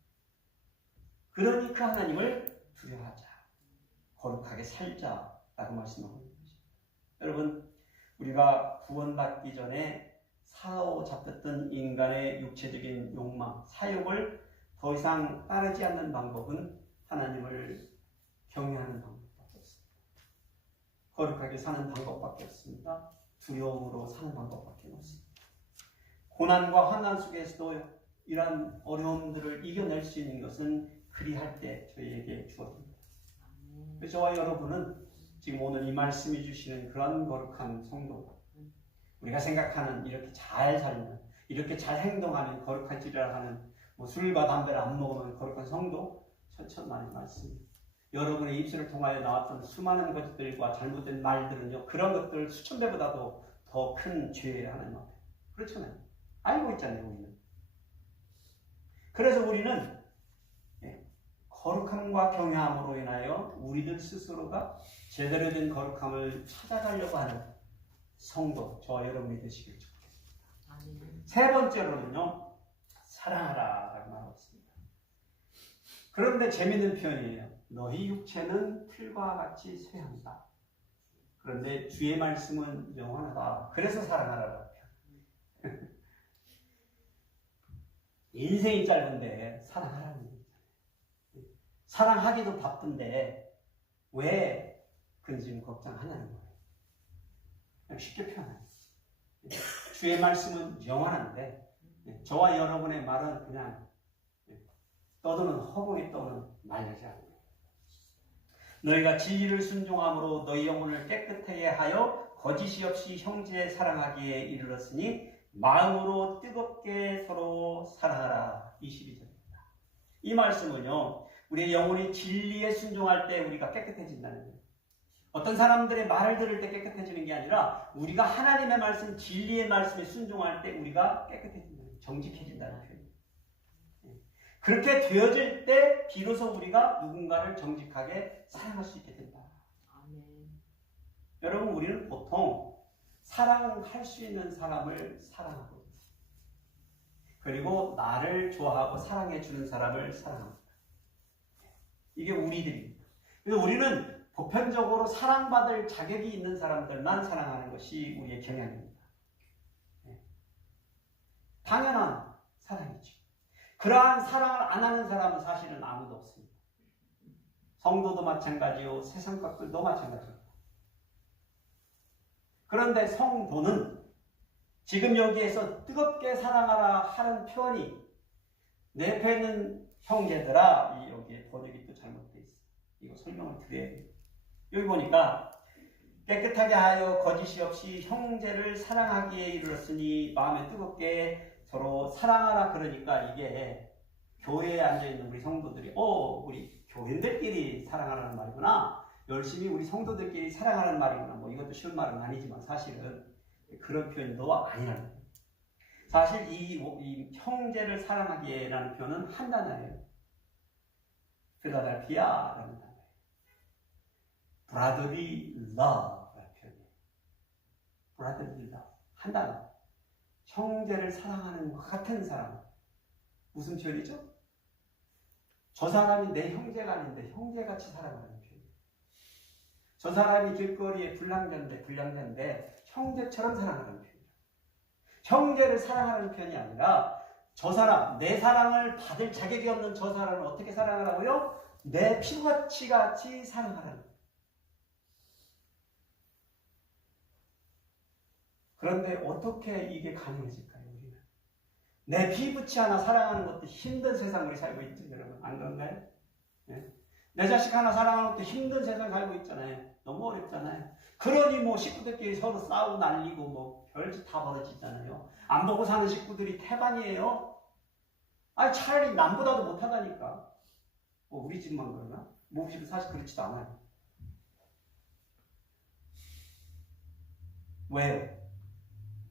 그러니 그 하나님을 두려워하자. 거룩하게 살자라고 말씀하고 있는 것입니다. 여러분, 우리가 구원받기 전에 사로잡혔던 인간의 육체적인 욕망, 사욕을 더 이상 따르지 않는 방법은 하나님을 경외하는 방법밖에 없습니다. 거룩하게 사는 방법밖에 없습니다. 두려움으로 사는 방법밖에 없습니다. 고난과 환난 속에서도 이러한 어려움들을 이겨낼 수 있는 것은 그리할 때 저희에게 주어집니다. 저와 여러분은 지금 오늘 이 말씀이 주시는 그런 거룩한 성도, 우리가 생각하는 이렇게 잘 살면, 이렇게 잘 행동하면 거룩할지라 하는 술과 담배를 안 먹으면 거룩한 성도, 천천만의 말씀. 여러분의 입술을 통하여 나왔던 수많은 것들과 잘못된 말들은요, 그런 것들 수천 배보다도 더 큰 죄예요, 하나님 앞에. 그렇잖아요. 알고 있잖아요, 우리는. 그래서 우리는 거룩함과 경외함으로 인하여 우리들 스스로가 제대로 된 거룩함을 찾아가려고 하는 성도, 저와 여러분이 되시길 축복합니다. 세 번째로는요, 사랑하라 라고 말하고 있습니다. 그런데 재밌는 표현이에요. 너희 육체는 풀과 같이 쇠한다. 그런데 주의 말씀은 영원하다. 그래서 사랑하라고 해요. 인생이 짧은데 사랑하라는 거예요. 사랑하기도 바쁜데 왜 근심 걱정하냐는 거예요. 그냥 쉽게 표현해요. 주의 말씀은 영원한데 저와 여러분의 말은 그냥 떠도는 허공에 떠는 말이라는 거예요. 너희가 진리를 순종함으로 너희 영혼을 깨끗하게 하여 거짓이 없이 형제 사랑하기에 이르렀으니 마음으로 뜨겁게 서로 사랑하라. 22절입니다. 이 말씀은요, 우리의 영혼이 진리에 순종할 때 우리가 깨끗해진다는 거예요. 어떤 사람들의 말을 들을 때 깨끗해지는 게 아니라 우리가 하나님의 말씀, 진리의 말씀에 순종할 때 우리가 깨끗해진다는 거예요. 정직해진다는 표현이에요. 그렇게 되어질 때 비로소 우리가 누군가를 정직하게 사랑할 수 있게 된다. 아멘. 여러분, 우리는 보통 사랑할 수 있는 사람을 사랑하거든요. 그리고 나를 좋아하고 사랑해 주는 사람을 사랑합니다. 이게 우리들입니다. 그래서 우리는 보편적으로 사랑받을 자격이 있는 사람들만 사랑하는 것이 우리의 경향입니다. 당연한 사랑이죠. 그러한 사랑을 안 하는 사람은 사실은 아무도 없습니다. 성도도 마찬가지요, 세상 것들도 마찬가지입니다. 그런데 성도는 지금 여기에서 뜨겁게 사랑하라 하는 표현이 내 옆에 있는 형제들아, 여기에 번역이 또 잘못되어 있어요. 이거 설명을 드려야 돼요. 여기 보니까 깨끗하게 하여 거짓이 없이 형제를 사랑하기에 이르렀으니 마음에 뜨겁게 서로 사랑하라. 그러니까 이게 교회에 앉아있는 우리 성도들이 우리 교인들끼리 사랑하라는 말이구나, 열심히 우리 성도들끼리 사랑하라는 말이구나, 이것도 쉬운 말은 아니지만 사실은 그런 표현도 아니라는 거예요. 사실 이 형제를 사랑하기에라는 표현은 한 단어예요. 필라델피아라는 단어예요. brotherly love라는 표현이에요. brotherly love, 한 단어. 형제를 사랑하는 것 같은 사람. 무슨 표현이죠? 저 사람이 내 형제가 아닌데 형제같이 사랑하는 표현이에요. 저 사람이 길거리에 불량자인데 형제처럼 사랑하는 표현이에요. 형제를 사랑하는 표현이 아니라 저 사람, 내 사랑을 받을 자격이 없는 저 사람을 어떻게 사랑하라고요? 내 피부같이 같이 사랑하라는 거예요. 그런데 어떻게 이게 가능해질까요? 우리는 내 피부치 하나 사랑하는 것도 힘든 세상 우리 살고 있죠, 여러분. 안 그런가요? 네? 내 자식 하나 사랑하는 것도 힘든 세상 살고 있잖아요. 너무 어렵잖아요. 그러니 식구들끼리 서로 싸우고 난리고 별짓 다 벌어지잖아요. 안 보고 사는 식구들이 태반이에요. 차라리 남보다도 못하다니까. 우리 집만 그러나? 우리 집은 사실 그렇지도 않아요. 왜요?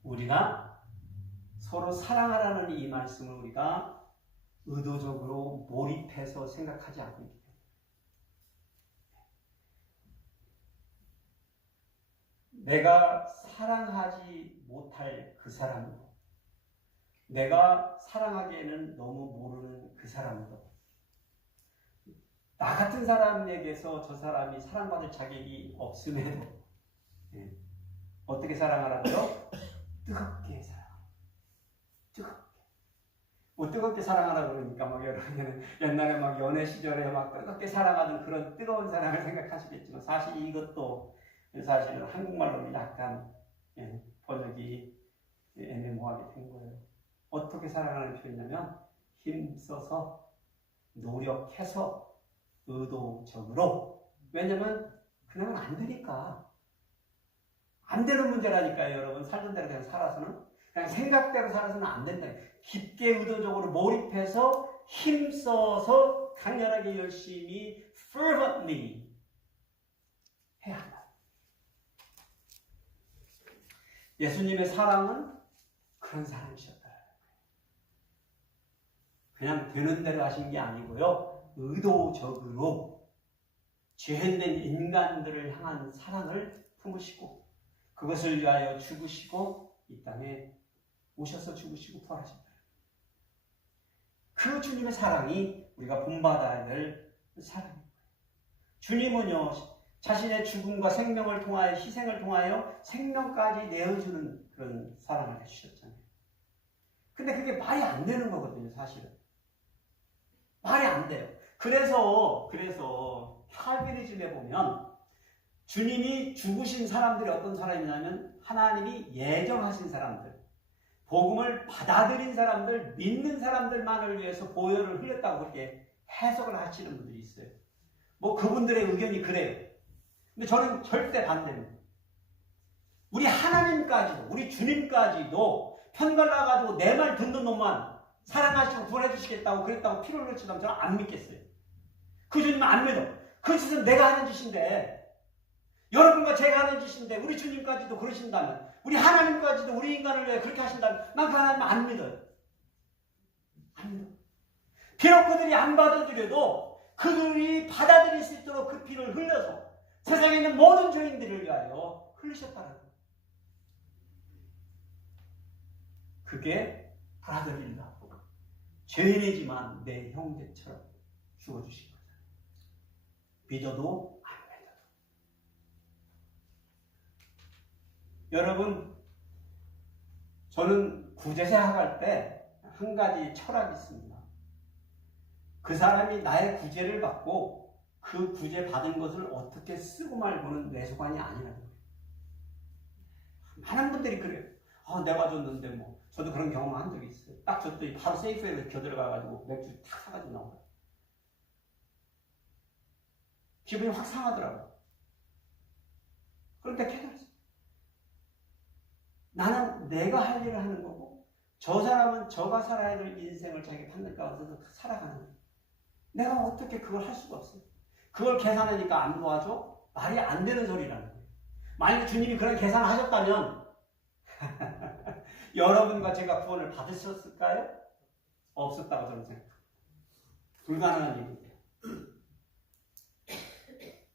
우리가 서로 사랑하라는 이 말씀을 우리가 의도적으로 몰입해서 생각하지 않고 있기 때문에. 내가 사랑하지 못할 그 사람으로 내가 사랑하기에는 너무 모르는 그 사람도 나 같은 사람에게서 저 사람이 사랑받을 자격이 없음에도 어떻게 사랑하라고요? 뜨겁게 사랑. 뜨겁게. 뭐 뜨겁게 사랑하라 그러니까 막 여러분은 옛날에 막 연애 시절에 막 뜨겁게 사랑하는 그런 뜨거운 사랑을 생각하시겠지만 사실 이것도 사실은 한국말로는 약간 번역이 애매모호하게 된 거예요. 어떻게 사랑하는 표현이냐면 힘써서 노력해서 의도적으로. 왜냐면 그냥은 안 되니까. 안 되는 문제라니까요, 여러분. 살던 대로 그냥 살아서는. 그냥 생각대로 살아서는 안 된다. 깊게 의도적으로 몰입해서 힘써서 강렬하게 열심히 fervently 해야 한다. 예수님의 사랑은 그런 사랑이셨다. 그냥 되는 대로 하신 게 아니고요. 의도적으로 죄인된 인간들을 향한 사랑을 품으시고 그것을 위하여 죽으시고 이 땅에 오셔서 죽으시고 부활하신다. 그 주님의 사랑이 우리가 본받아야 될 사랑입니다. 주님은요, 자신의 죽음과 생명을 통하여 희생을 통하여 생명까지 내어주는 그런 사랑을 해주셨잖아요. 근데 그게 말이 안 되는 거거든요, 사실은. 말이 안 돼요. 그래서 칼비니즘에 보면 주님이 죽으신 사람들이 어떤 사람이냐면 하나님이 예정하신 사람들, 복음을 받아들인 사람들, 믿는 사람들만을 위해서 보혈을 흘렸다고 그렇게 해석을 하시는 분들이 있어요. 뭐 그분들의 의견이 그래요. 근데 저는 절대 반대입니다. 우리 하나님까지도, 우리 주님까지도 편갈라가지고 내 말 듣는 놈만 사랑하시고 구원해 주시겠다고 그랬다고 피를 흘렸다면 저는 안 믿겠어요. 그 주님은 안 믿어. 그 짓은 내가 하는 짓인데, 여러분과 제가 하는 짓인데 우리 주님까지도 그러신다면, 우리 하나님까지도 우리 인간을 위해 그렇게 하신다면 난 그 하나님 안 믿어요. 안 믿어. 비록 그들이 안 받아들여도 그들이 받아들일 수 있도록 그 피를 흘려서 세상에 있는 모든 죄인들을 위하여 흘리셨다는 거예요. 그게 브라더리 러브. 죄인이지만 내 형제처럼 죽어주신 거잖아요. 믿어도 안 믿어도. 여러분, 저는 구제사 학할 때 한 가지 철학이 있습니다. 그 사람이 나의 구제를 받고 그 구제 받은 것을 어떻게 쓰고 말고는 내 소관이 아니라는 거예요. 많은 분들이 그래요. 내가 줬는데 뭐. 저도 그런 경험을 한 적이 있어요. 딱 줬더니 바로 세이프에 겨들어가가지고 맥주 탁 사가지고 나온 거예요. 기분이 확 상하더라고요. 그런데 깨달았어요. 나는 내가 할 일을 하는 거고 저 사람은 저가 살아야 될 인생을 자기 판단 가운데서 살아가는 거예요. 내가 어떻게 그걸 할 수가 없어요. 그걸 계산하니까 안 도와줘? 말이 안 되는 소리라는 거예요. 만약 주님이 그런 계산을 하셨다면 여러분과 제가 구원을 받으셨을까요? 없었다고 저는 생각합니다. 불가능한 일인데요.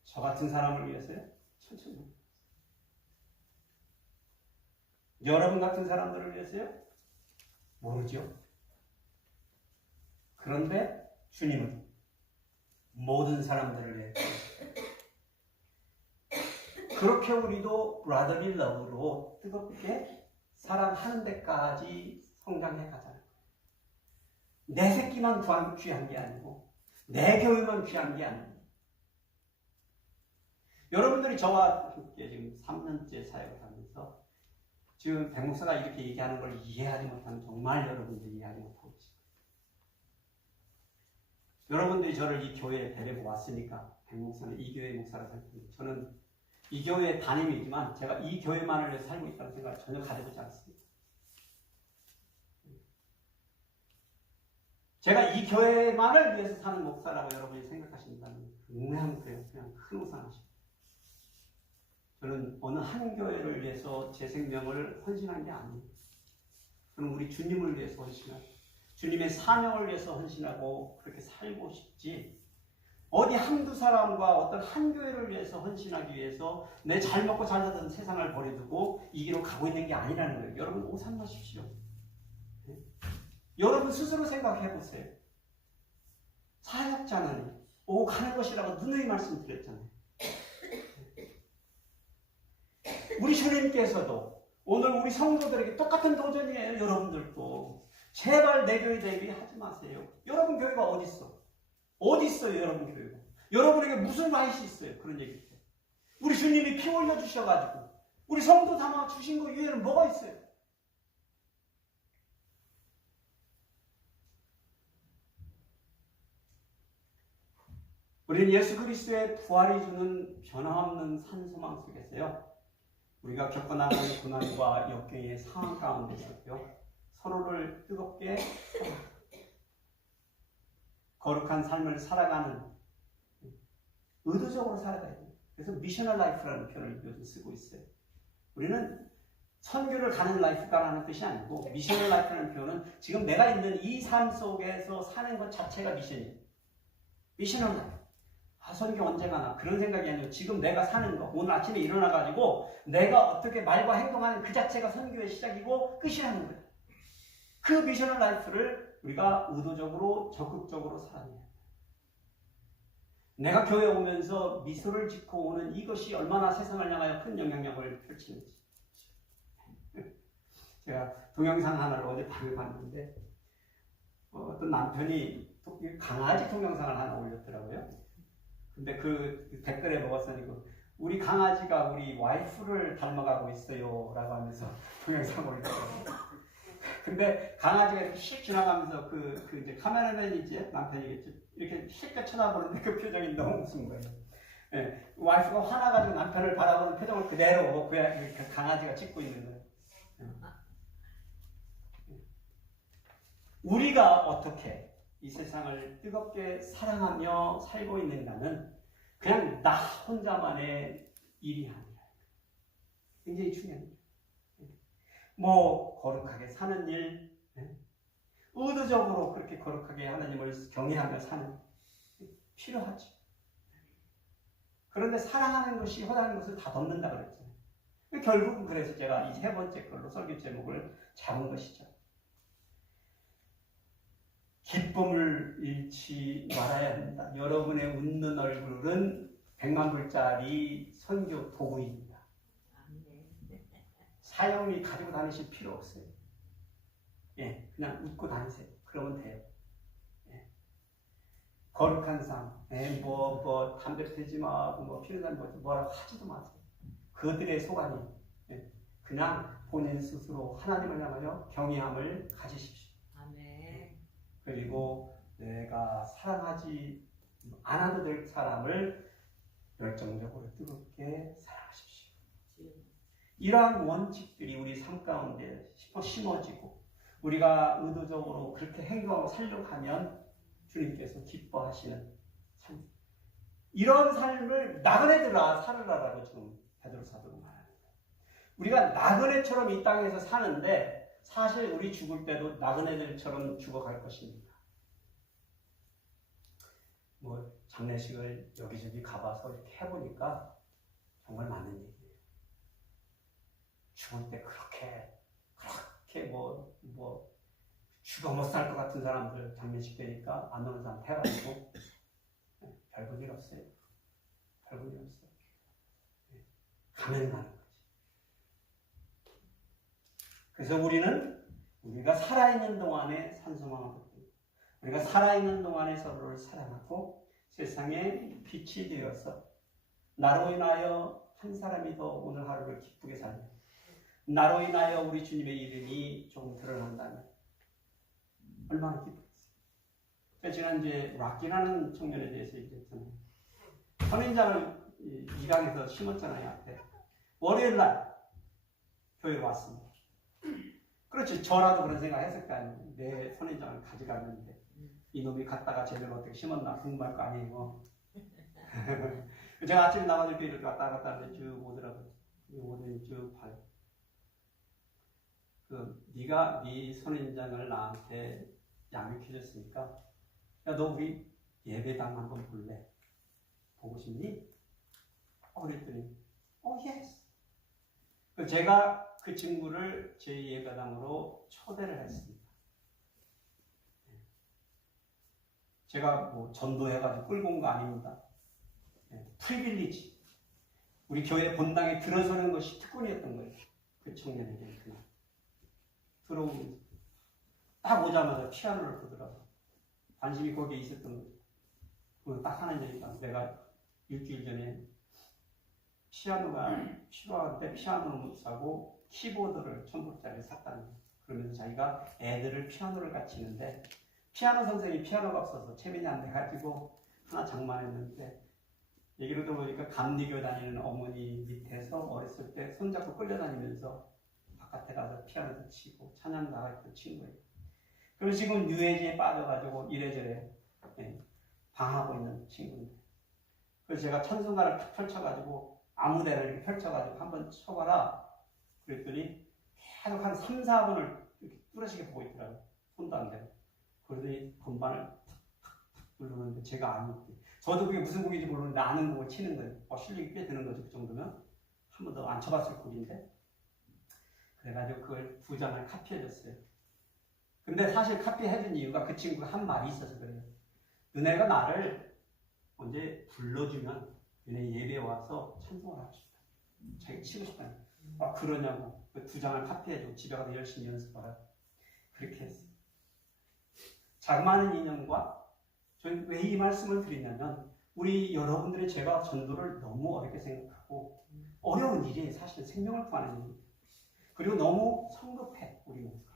저 같은 사람을 위해서요? 천천히. 여러분 같은 사람들을 위해서요? 모르죠. 그런데 주님은 모든 사람들을 위해 그렇게 우리도 브라더리 러브로 뜨겁게 사랑하는 데까지 성장해 가잖아요. 내 새끼만 귀한 게 아니고 내 교회만 귀한 게 아니고 여러분들이 저와 함께 지금 3년째 사역을 하면서 지금 백 목사가 이렇게 얘기하는 걸 이해하지 못하면 정말 여러분들이 이해하지 못하고 있습니다. 여러분들이 저를 이 교회에 데리고 왔으니까 백 목사는 이 교회의 목사라 생각합니다. 저는 이 교회의 담임이지만 제가 이 교회만을 위해서 살고 있다는 생각을 전혀 가져보지 않습니다. 제가 이 교회만을 위해서 사는 목사라고 여러분이 생각하신다면 그냥 그래요. 그냥 큰 오산하십니다. 저는 어느 한 교회를 위해서 제 생명을 헌신한 게 아니에요. 저는 우리 주님을 위해서 헌신하고 주님의 사명을 위해서 헌신하고 그렇게 살고 싶지 어디 한두 사람과 어떤 한 교회를 위해서 헌신하기 위해서 내 잘 먹고 잘 사는 세상을 버려두고 이 길로 가고 있는 게 아니라는 거예요. 여러분 오산 마십시오. 네? 여러분 스스로 생각해 보세요. 사역자는 오고 가는 것이라고 누누이 말씀드렸잖아요. 우리 주님께서도 오늘 우리 성도들에게 똑같은 도전이에요. 여러분들도 제발 내 교회 내 교회 하지 마세요. 여러분 교회가 어디 있어? 어디 있어요? 여러분 교회가? 여러분에게 무슨 라이트 있어요? 그런 얘기죠. 우리 주님이 피 흘려 주셔가지고 우리 성도 담아 주신 거 위에는 뭐가 있어요? 우리는 예수 그리스도의 부활이 주는 변함없는 산소망 속에서요. 우리가 겪어나가는 고난과 역경의 상황 가운데서요. 서로를 뜨겁게 거룩한 삶을 살아가는 의도적으로 살아가야 돼요. 그래서 미셔널 라이프라는 표현을 요즘 쓰고 있어요. 우리는 선교를 가는 라이프다라는 뜻이 아니고 미셔널 라이프라는 표현은 지금 내가 있는 이 삶 속에서 사는 것 자체가 미션이에요. 미셔널 라이프. 선교 언제 가나 그런 생각이 아니고 지금 내가 사는 거 오늘 아침에 일어나가지고 내가 어떻게 말과 행동하는 그 자체가 선교의 시작이고 끝이라는 거예요. 그 미셔널 라이프를 우리가 의도적으로 적극적으로 살아내야 돼요. 내가 교회 오면서 미소를 짓고 오는 이것이 얼마나 세상을 향하여 큰 영향력을 펼치는지. 제가 동영상 하나를 어제 밤에 봤는데 어떤 남편이 강아지 동영상을 하나 올렸더라고요. 근데 그 댓글에 뭐가 써있고 우리 강아지가 우리 와이프를 닮아가고 있어요 라고 하면서 동영상을 올렸더라고요. 근데 강아지가 이렇게 씩 지나가면서 그 이제 카메라맨이지 남편이겠죠. 이렇게 실컷 쳐다보는데 그 표정이 너무 웃은 거예요. 예, 와이프가 화나가지고 남편을 바라보는 표정을 그대로 그 강아지가 찍고 있는 거예요. 우리가 어떻게 이 세상을 뜨겁게 사랑하며 살고 있는가는 그냥 나 혼자만의 일이 아니라 굉장히 중요한 거예요. 뭐 거룩하게 사는 일, 의도적으로 그렇게 거룩하게 하나님을 경외하며 사는 필요하죠. 그런데 사랑하는 것이 허다한 것을 다 덮는다 그랬잖아요. 결국은 그래서 제가 이 세 번째 걸로 설교 제목을 잡은 것이죠. 기쁨을 잃지 말아야 합니다. 여러분의 웃는 얼굴은 100만 불짜리 선교 도구입니다. 사용이 가지고 다니실 필요 없어요. 예, 그냥 웃고 다니세요. 그러면 돼요. 예. 거룩한 삶, 담배 피지 마, 피우는 뭐라고 하지도 마세요. 그들의 소관이 그냥 본인 스스로 하나님을 향하여 경외함을 가지십시오. 아멘. 그리고 내가 사랑하지 않아도 될 사람을 열정적으로 뜨겁게 사랑하십시오. 이러한 원칙들이 우리 삶 가운데 심어지고 우리가 의도적으로 그렇게 행동하고 살려고 하면 주님께서 기뻐하시는 삶. 이런 삶을 나그네들아 살으라라고 지금 베드로 사도가 말합니다. 우리가 나그네처럼 이 땅에서 사는데 사실 우리 죽을 때도 나그네들처럼 죽어갈 것입니다. 뭐 장례식을 여기저기 가봐서 이렇게 해보니까 정말 많은 얘기예요. 죽을 때 그렇게 죽어 못 살 것 같은 사람들 장례식 되니까 안 오는 사람 해가지고 별볼 일 없어요. 별볼 일 없어요. 가면 가는 거지. 그래서 우리가 살아있는 동안에 산소망하고 우리가 살아있는 동안에 서로를 사랑하고 세상에 빛이 되어서 나로 인하여 한 사람이 더 오늘 하루를 기쁘게 살며 나로 인하여 우리 주님의 이름이 조금 드러난다면 얼마나 기쁘겠어요. 지난주에 락기라는 청년에 대해서 얘기했잖아요. 선인장을 입양해서 심었잖아요. 앞에. 월요일날 교회로 왔습니다. 그렇지. 저라도 그런 생각 했을 거 아니에요. 내 선인장을 가져갔는데 이놈이 갔다가 제대로 어떻게 심었나 궁금할 거 아니에요. 제가 아침에 나가서 이렇게 왔다 갔다 하는데 쭉 오더라고요. 오더니 쭉 봐요. 네가 네 선인장을 나한테 양육해줬으니까 야, 너 우리 예배당 한번 볼래? 보고 싶니? 그랬더니 예스. 제가 그 친구를 제 예배당으로 초대를 했습니다. 제가 뭐 전도해가지고 끌고 온 거 아닙니다. 프리빌리지. 우리 교회 본당에 들어서는 것이 특권이었던 거예요. 그 청년에게 그냥 들어오면서 딱 오자마자 피아노를 보더라고. 관심이 거기에 있었던 거죠. 그건 딱 하는 얘기가, 내가 일주일 전에 피아노가 필요한데 피아노를 못 사고 키보드를 1,000불짜리 샀다는 거예요. 그러면서 자기가 애들을 피아노를 가르치는데 피아노 선생님이 피아노가 없어서 체면이 안 돼가지고 하나 장만했는데, 얘기를 들어보니까 감리교 다니는 어머니 밑에서 어렸을 때 손잡고 끌려다니면서 바깥에 가서 피아노도 치고 찬양 나갈 때 친 거예요. 그리고 지금 뉴에이지에 빠져가지고 이래저래 방하고 있는 친구인데, 그래서 제가 찬송가를 탁 펼쳐가지고 아무데나 이렇게 펼쳐가지고 한번 쳐봐라 그랬더니 계속 한 3, 4분을 이렇게 뚜렷하게 보고 있더라고요. 손도 안 대고. 그러더니 건반을 탁탁탁 누르는데 제가 아는데, 저도 그게 무슨 곡인지 모르는데 아는 곡을 치는 거예요. 실력이 꽤 되는 거죠. 그 정도면. 한 번도 안 쳐봤을 곡인데. 그래가지고 그걸 2장을 카피해줬어요. 근데 사실 카피해준 이유가 그 친구가 한 말이 있어서 그래요. 너네가 나를 언제 불러주면 너네 예배에 와서 찬송을 하고 싶다. 자기가 치고 싶다니. 아, 그러냐고. 그 2장을 카피해주고 집에 가서 열심히 연습하라. 그렇게 했어요. 자그마한 인연과, 저는 왜 이 말씀을 드리냐면, 우리 여러분들의 제가 전도를 너무 어렵게 생각하고 어려운 일이 사실 생명을 구하는 일입니다. 그리고 너무 성급해, 우리 모두가.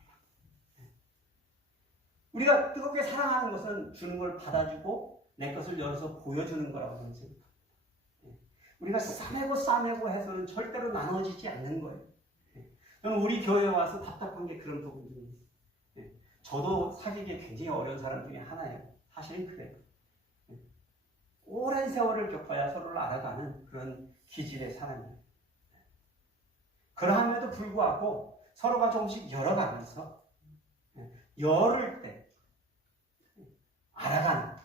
우리가 뜨겁게 사랑하는 것은 주는 걸 받아주고 내 것을 열어서 보여주는 거라고 저는 생각합니다. 우리가 싸매고 해서는 절대로 나눠지지 않는 거예요. 저는 우리 교회에 와서 답답한 게 그런 부분이 있어요. 저도 사귀기 굉장히 어려운 사람 중에 하나예요. 사실은 그래요. 오랜 세월을 겪어야 서로를 알아가는 그런 기질의 사람이에요. 그러함에도 불구하고 서로가 조금씩 열어가면서 열을 때 알아가는,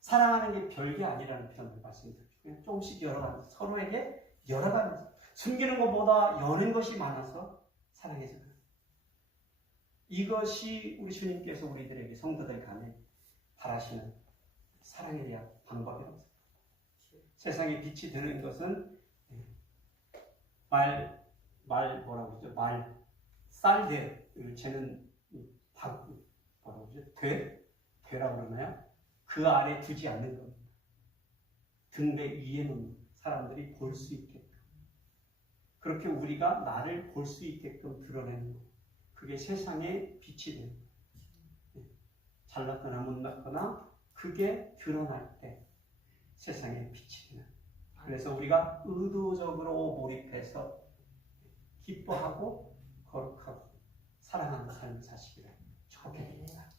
사랑하는 게 별게 아니라는 표현을 말씀드리죠. 그냥 조금씩 열어가면서, 서로에게 열어가면서, 숨기는 것보다 여는 것이 많아서 사랑해서 그래요. 이것이 우리 주님께서 우리들에게, 성도들 간에 바라시는 사랑에 대한 방법이라고 생각합니다. 세상에 빛이 되는 것은 뭐라고 그러죠? 쌀대를 재는 뭐라고 그러죠? 되라고 그러나요? 그 아래 두지 않는 겁니다. 등대 위에 놓는, 사람들이 볼 수 있게끔. 그렇게 우리가 나를 볼 수 있게끔 드러내는 것. 그게 세상의 빛이 되는 거예요. 잘났거나 못났거나 그게 드러날 때 세상의 빛이 되는 거예요. 그래서 우리가 의도적으로 몰입해서 기뻐하고 거룩하고 사랑하는 삶을 사시기를 축복해 드립니다.